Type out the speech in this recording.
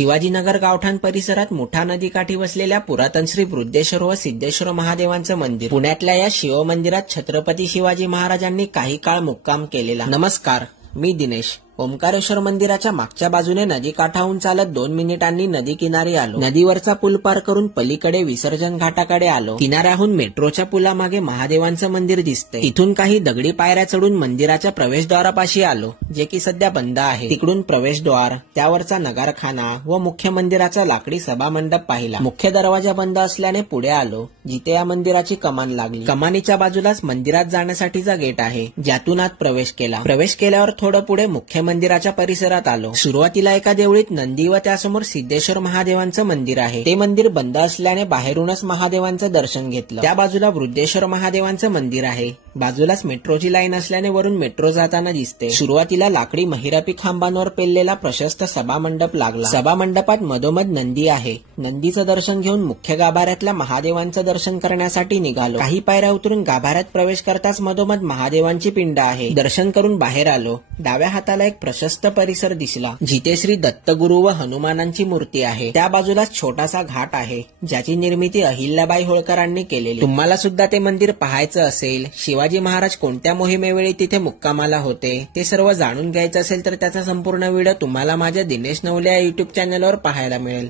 शिवाजीनगर गावठाण परिसरात मुठा नदीकाठी वसलेल्या पुरातन श्री वृद्धेश्वर व सिद्धेश्वर महादेवांचं मंदिर. पुण्यातल्या या शिवमंदिरात छत्रपती शिवाजी महाराजांनी काही काळ मुक्काम केलेला. नमस्कार, मी दिनेश. ओंकारेश्वर मंदिराच्या मागच्या बाजूने नदीकाठाहून चालत 2 मिनिटांनी नदी किनारी आलो. नदीवरचा पूल पार करून पलीकडे विसर्जन घाटाकडे आलो. किनाऱ्याहून मेट्रोच्या पुलामागे महादेवांचं मंदिर दिसते. तिथून काही दगडी पायऱ्या चढून मंदिराच्या प्रवेशद्वारापाशी आलो, जे की सध्या बंद आहे. तिकडून प्रवेशद्वार, त्यावरचा नगारखाना व मुख्य मंदिराचा लाकडी सभामंडप पाहिला. मुख्य दरवाजा बंद असल्याने पुढे आलो, जिथे या मंदिराची कमान लागली. कमानीच्या बाजूलाच मंदिरात जाण्यासाठीचा गेट आहे, ज्यातून आत प्रवेश केला. प्रवेश केल्यावर थोडं पुढे मुख्य मंदिराच्या परिसरात आलो. सुरुवातीला एका देवळीत नंदी व त्यासमोर सिद्धेश्वर महादेवांचं मंदिर आहे. ते मंदिर बंद असल्याने बाहेरूनच महादेवांचं दर्शन घेतलं. त्या बाजूला वृद्धेश्वर महादेवांचं मंदिर आहे. बाजूलाच मेट्रोची लाईन असल्याने वरून मेट्रो जाताना दिसते. सुरुवातीला लाकडी महिरपी खांबांवर पेललेला प्रशस्त सभामंडप लागला. सभामंडपात मधोमध नंदी आहे. नंदीचं दर्शन घेऊन मुख्य गाभाऱ्यातल्या महादेवांचं दर्शन करण्यासाठी निघालो. काही पायऱ्या उतरून गाभाऱ्यात प्रवेश करताच मधोमध महादेवांची पिंड आहे. दर्शन करून बाहेर आलो. डाव्या हाताला एक प्रशस्त परिसर दिसला, जिथे श्री दत्तगुरु व हनुमानांची मूर्ती आहे. त्या बाजूलाच छोटासा घाट आहे, ज्याची निर्मिती अहिल्याबाई होळकरांनी केलेली. तुम्हाला सुद्धा ते मंदिर पाहायचं असेल, शिवाजी महाराज कोणत्या मोहिमेवेळी तिथे मुक्कामाला होते, ते सर्व जाणून घ्यायचं असेल तर त्याचा संपूर्ण व्हिडिओ तुम्हाला माझ्या दिनेश नवले या युट्यूब चॅनलवर पाहायला मिळेल.